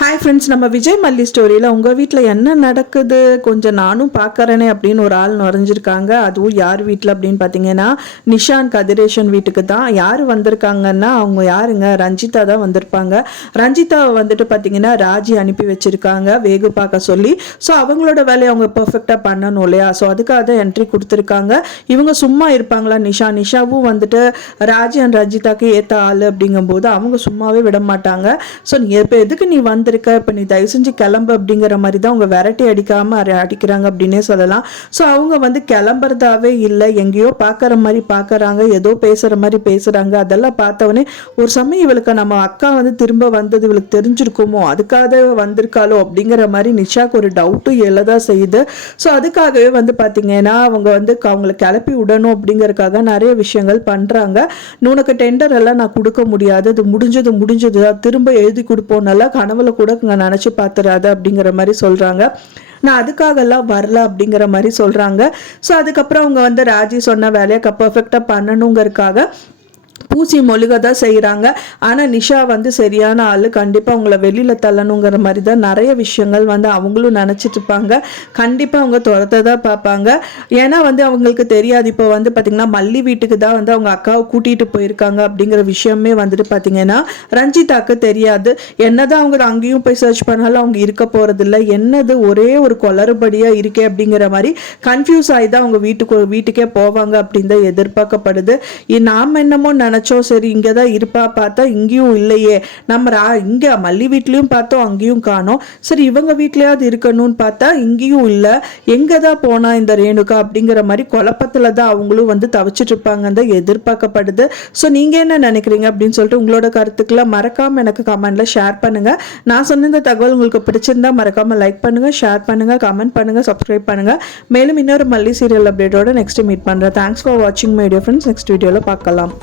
Hi friends, நம்ம விஜய் மல்லி ஸ்டோரியில் உங்கள் வீட்டில் என்ன நடக்குது கொஞ்சம் நானும் பார்க்குறேனே அப்படின்னு ஒரு ஆள் நுழைஞ்சிருக்காங்க. அதுவும் யார் வீட்டில் அப்படின்னு பார்த்தீங்கன்னா நிஷான் கதிரேஷன் வீட்டுக்கு தான். யார் வந்திருக்காங்கன்னா அவங்க யாருங்க, ரஞ்சிதா தான் வந்திருப்பாங்க. ரஞ்சிதாவை வந்துட்டு பார்த்தீங்கன்னா ராஜி அனுப்பி வச்சுருக்காங்க வேகு பார்க்க சொல்லி. ஸோ அவங்களோட வேலையை அவங்க பர்ஃபெக்டாக பண்ணணும் இல்லையா? ஸோ அதுக்காக தான் என்ட்ரி கொடுத்துருக்காங்க. இவங்க சும்மா இருப்பாங்களா? நிஷாவும் வந்துட்டு ராஜி அண்ட் ரஞ்சிதாக்கு ஏற்ற ஆள் அப்படிங்கும்போது அவங்க சும்மாவே விட மாட்டாங்க. ஸோ நீ இப்போ எதுக்கு நீ வந்திருக்க, இப்போ நீ தயவு செஞ்சு கிளம்பு அப்படிங்கிற மாதிரி தான் அவங்க விரட்டி அடிக்கிறாங்க அப்படின்னே சொல்லலாம். ஸோ அவங்க வந்து கிளம்புறதாவே இல்லை, எங்கேயோ பார்க்குற மாதிரி பார்க்குறாங்க, ஏதோ பேசுகிற மாதிரி பேசுகிறாங்க. அதெல்லாம் பார்த்தவொடனே ஒரு சமயம் இவளுக்கு நம்ம அக்கா வந்து திரும்ப வந்தது இவளுக்கு தெரிஞ்சிருக்குமோ, அதுக்காக வந்திருக்காளோ அப்படிங்கிற மாதிரி நிஷாக்கு ஒரு டவுட்டும் எழதான் செய்யுது. ஸோ அதுக்காகவே வந்து பார்த்தீங்கன்னா அவங்க வந்து அவங்களை கிளப்பி விடணும் அப்படிங்கிறதுக்காக நிறைய விஷயங்கள் பண்ணுறாங்க. உனக்கு டெண்டர் எல்லாம் நான் கொடுக்க முடியாது, அது முடிஞ்சது திரும்ப எழுதி கொடுப்போம்னால கனவுல கூட நினச்சி பார்த்துறாது அப்படிங்கிற மாதிரி சொல்கிறாங்க. நான் அதுக்காகலாம் வரல அப்படிங்கிற மாதிரி சொல்கிறாங்க. ஸோ அதுக்கப்புறம் அவங்க வந்து ராஜி சொன்ன வேலையை பர்ஃபெக்டாக பண்ணணுங்கிறதுக்காக பூசி மொழிக தான் செய்கிறாங்க. ஆனால் நிஷா வந்து சரியான ஆள், கண்டிப்பாக அவங்கள வெளியில் தள்ளணுங்கிற மாதிரி தான் நிறைய விஷயங்கள் வந்து அவங்களும் நினச்சிட்டு இருப்பாங்க. கண்டிப்பாக அவங்க துரத்த தான் பார்ப்பாங்க. ஏன்னா வந்து அவங்களுக்கு தெரியாது, இப்போ வந்து பார்த்திங்கன்னா மல்லி வீட்டுக்கு தான் வந்து அவங்க அக்காவை கூட்டிகிட்டு போயிருக்காங்க அப்படிங்கிற விஷயமே வந்துட்டு பார்த்திங்கன்னா ரஞ்சிதாக்கு தெரியாது. என்னதான் அவங்க அங்கேயும் போய் சர்ச் பண்ணாலும் அவங்க இருக்க போகிறதில்ல, என்னது ஒரே ஒரு குளறுபடியாக இருக்கே அப்படிங்கிற மாதிரி கன்ஃபியூஸ் ஆகி தான் அவங்க வீட்டுக்கே போவாங்க அப்படின்னு தான் எதிர்பார்க்கப்படுது. நாம் என்னமோ நினைச்சோம், சரி இங்கே தான் இருப்பா, பார்த்தா இங்கேயும் இல்லையே, நம்ம இங்கே மல்லி வீட்லேயும் பார்த்தோம் அங்கேயும் காணோம், சரி இவங்க வீட்லேயாவது இருக்கணும்னு பார்த்தா இங்கேயும் இல்லை, எங்கே தான் போனா இந்த ரேணுகா அப்படிங்கிற மாதிரி குழப்பத்தில் தான் அவங்களும் வந்து தவிச்சிட்டு இருப்பாங்க தான் எதிர்பார்க்கப்படுது. ஸோ நீங்கள் என்ன நினைக்கிறீங்க அப்படின்னு சொல்லிட்டு உங்களோட கருத்துக்களை மறக்காமல் எனக்கு கமெண்ட்டில் ஷேர் பண்ணுங்கள். நான் சொன்ன இந்த தகவல் உங்களுக்கு பிடிச்சிருந்தா மறக்காமல் லைக் பண்ணுங்கள், ஷேர் பண்ணுங்கள், கமெண்ட் பண்ணுங்கள், சப்ஸ்கிரைப் பண்ணுங்கள். மேலும் இன்னொரு மல்லி சீரியல் அப்டேட்டோட நெக்ஸ்ட் மீட் பண்ணுறேன். தேங்க்ஸ் ஃபார் வாட்சிங் மை டியர் ஃப்ரெண்ட்ஸ். நெக்ஸ்ட் வீடியோவில் பார்க்கலாம்.